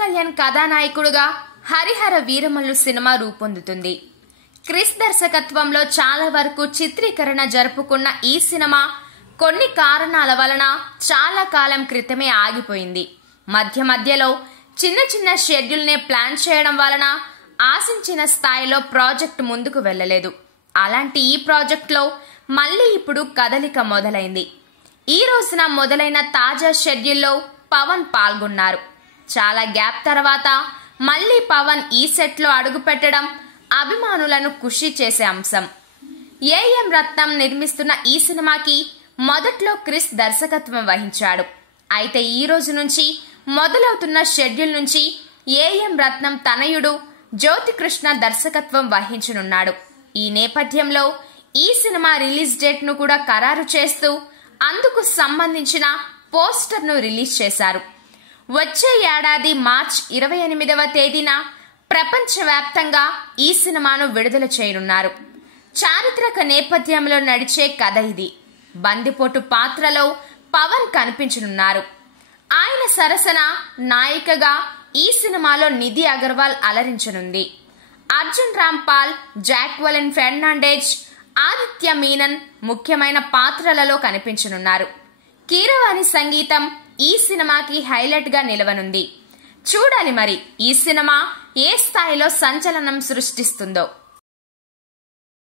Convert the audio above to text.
Kalyan కథానాయకుడుగా Harihara Veeramallu cinema రూపొందుతుంది. Chris దర్శకత్వంలో చాలా వరకు చిత్రీకరణ జరుపుకున్న ఈ సినిమా కొన్ని కారణాల వలన చాలా కాలం క్రితమే ఆగిపోయింది. మధ్యలో చిన్న చిన్న షెడ్యూల్నే ప్లాన్ చేయడం వలన ఆశించిన స్థాయిలో ప్రాజెక్ట్ ముందుకు వెళ్ళలేదు. అలాంటి ఈ ప్రాజెక్ట్లో మళ్ళీ ఇప్పుడు కదలిక మొదలైంది. ఈ రోజున మొదలైన తాజా షెడ్యూల్లో పవన్ పాల్గొన్నారు. చాలా గ్యాప్ తర్వాత మళ్ళీ పవన్ ఈ సెట్లో అడుగుపెట్టడం అభిమానులను ఖుషి చేసే అంశం. ఏఎం రత్నం నిర్మిస్తున్న ఈ సినిమాకి మొదట్లో క్రిస్ దర్శకత్వం వహించాడు. అయితే ఈ రోజు నుంచి మొదలవుతున్న షెడ్యూల్ నుంచి ఏఎం రత్నం తనయుడు జ్యోతికృష్ణ దర్శకత్వం వహించనున్నాడు. ఈ నేపథ్యంలో ఈ సినిమా రిలీజ్ డేట్ ను కూడా ఖరారు చేస్తూ అందుకు సంబంధించిన పోస్టర్ ను రిలీజ్ చేశారు. వచ్చే ఏడాది మార్చి 28వ తేదీన ప్రపంచవ్యాప్తంగా ఈ సినిమాను విడుదల చేయనున్నారు. చారిత్రక నేపథ్యంలో నడిచే కథ ఇది. బందిపోటు పాత్రలో పవన్ కనిపించనున్నారు. ఆయన సరసన నాయికగా ఈ సినిమాలో నిధి అగర్వాల్ అలరించనుంది. అర్జున్ రాంపాల్, జాక్వెలిన్ ఫెర్నాండెజ్, ఆదిత్య మీనన్ ముఖ్యమైన పాత్రలలో కనిపించనున్నారు. కీరవాణి సంగీతం ఈ సినిమాకి హైలైట్ గా నిలవనుంది. చూడాలి మరి ఈ సినిమా ఏ స్థాయిలో సంచలనం సృష్టిస్తుందో.